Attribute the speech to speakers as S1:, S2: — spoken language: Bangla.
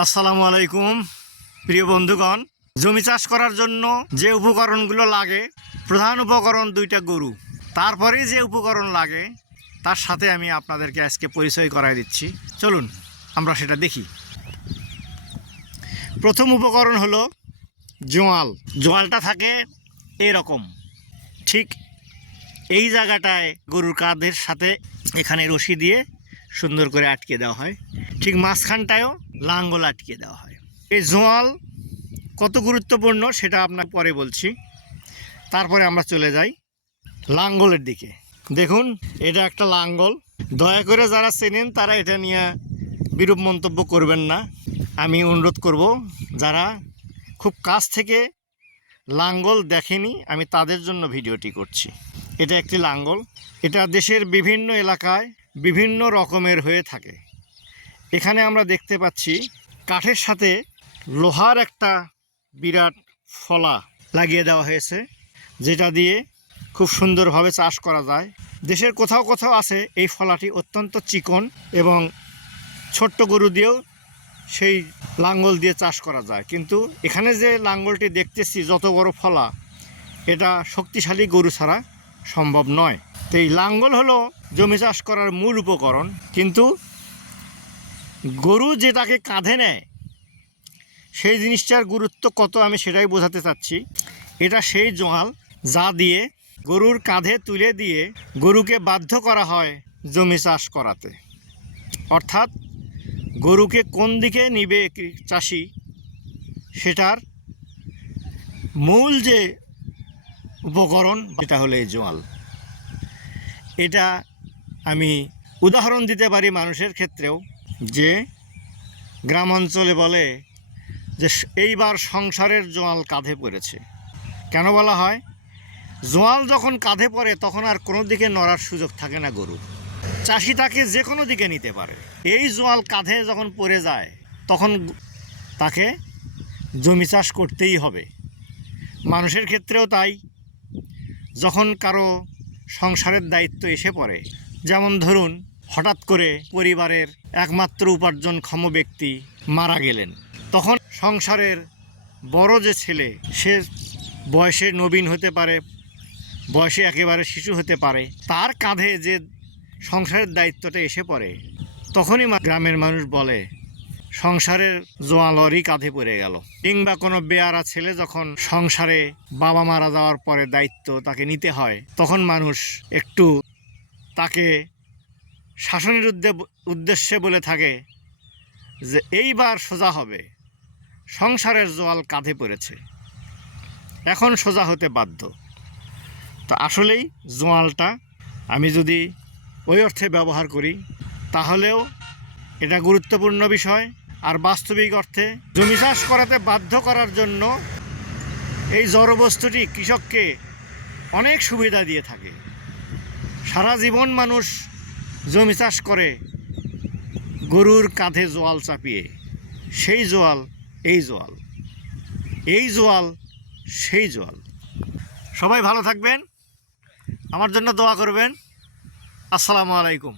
S1: আসসালামু আলাইকুম, প্রিয় বন্ধুগণ। জমি চাষ করার জন্য যে উপকরণগুলো লাগে, প্রধান উপকরণ দুইটা গরু। তারপরেই যে উপকরণ লাগে, তার সাথে আমি আপনাদেরকে আজকে পরিচয় করাই দিচ্ছি। চলুন, আমরা সেটা দেখি। প্রথম উপকরণ হলো জোয়াল। জোয়ালটা থাকে এরকম। ঠিক এই জায়গাটায় গরুর কাঁধের সাথে এখানে রশি দিয়ে সুন্দর করে আটকে দেওয়া হয়। ঠিক মাঝখানটায়ও লাঙ্গল আটকে দেওয়া হয়। এই জোয়াল কত গুরুত্বপূর্ণ সেটা আপনার পরে বলছি। তারপরে আমরা চলে যাই লাঙ্গলের দিকে। দেখুন, এটা একটা লাঙ্গল। দয়া করে যারা চেনেন, তারা এটা নিয়ে বিরূপ মন্তব্য করবেন না। আমি অনুরোধ করব, যারা খুব কাছ থেকে লাঙ্গল দেখেনি, আমি তাদের জন্য ভিডিওটি করছি। এটা একটি লাঙ্গল। এটা দেশের বিভিন্ন এলাকায় বিভিন্ন রকমের হয়ে থাকে। এখানে আমরা দেখতে পাচ্ছি কাঠের সাথে লোহার একটা বিরাট ফলা লাগিয়ে দেওয়া হয়েছে, যেটা দিয়ে খুব সুন্দরভাবে চাষ করা যায়। দেশের কোথাও কোথাও আছে এই ফলাটি অত্যন্ত চিকন এবং ছোট্ট গরু দিয়েও সেই লাঙ্গল দিয়ে চাষ করা যায়। কিন্তু এখানে যে লাঙ্গলটি দেখতেছি, যত বড় ফলা, এটা শক্তিশালী গরু ছাড়া সম্ভব নয়। তো এই লাঙ্গল হলো জমি চাষ করার মূল উপকরণ। কিন্তু গরু যেটাকে কাঁধে নেয়, সেই জিনিসটার গুরুত্ব কত আমি সেটাই বোঝাতে চাচ্ছি। এটা সেই জোয়াল যা দিয়ে গরুর কাঁধে তুলে দিয়ে গরুকে বাধ্য করা হয় জমি চাষ করাতে। অর্থাৎ গরুকে কোন দিকে নিবে চাষি, সেটার মূল যে উপকরণ সেটা হলো এই জোয়াল। এটা আমি উদাহরণ দিতে পারি মানুষের ক্ষেত্রেও। যে গ্রাম অঞ্চলে বলে যে এইবার সংসারের জোয়াল কাঁধে পড়েছে। কেন বলা হয়? জোয়াল যখন কাঁধে পড়ে, তখন আর কোনো দিকে নড়ার সুযোগ থাকে না গরু। চাষি তাকে যে কোনো দিকে নিতে পারে। এই জোয়াল কাঁধে যখন পড়ে যায়, তখন তাকে জমি চাষ করতেই হবে। মানুষের ক্ষেত্রেও তাই। যখন কারও সংসারের দায়িত্ব এসে পড়ে, যেমন ধরুন হঠাৎ করে পরিবারের একমাত্র উপার্জনক্ষম ব্যক্তি মারা গেলেন। তখন সংসারের বড় যে ছেলে, সে বয়সে নবীন হতে পারে, বয়সে একেবারে শিশু হতে পারে, তার কাঁধে যে সংসারের দায়িত্বটা এসে পড়ে, তখনই গ্রামের মানুষ বলে, সংসারের জোয়ালরই কাঁধে পড়ে গেল। কিংবা কোনো বেয়ারা ছেলে যখন সংসারে বাবা মারা যাওয়ার পরে দায়িত্ব তাকে নিতে হয়, তখন মানুষ একটু তাকে শাসনের উদ্দে- উদ্দেশ্যে বলে থাকে যে এইবার সোজা হবে। সংসারের জোয়াল কাঁধে পড়েছে। এখন সোজা হতে বাধ্য। তো আসলেই জোয়ালটা আমি যদি ওই অর্থে ব্যবহার করি, তাহলেও এটা গুরুত্বপূর্ণ বিষয়। আর বাস্তবিক অর্থে জমি চাষ করাতে বাধ্য করার জন্য এই জড়বস্তুটি কৃষককে অনেক সুবিধা দিয়ে থাকে। সারা জীবন মানুষ জমি চাষ করে, গরুর কাঁধে জোয়াল চাপিয়ে, সেই জোয়াল এই জোয়াল এই জোয়াল সেই জোয়াল। সবাই ভালো থাকবেন, আমার জন্য দোয়া করবেন। আসসালামু আলাইকুম।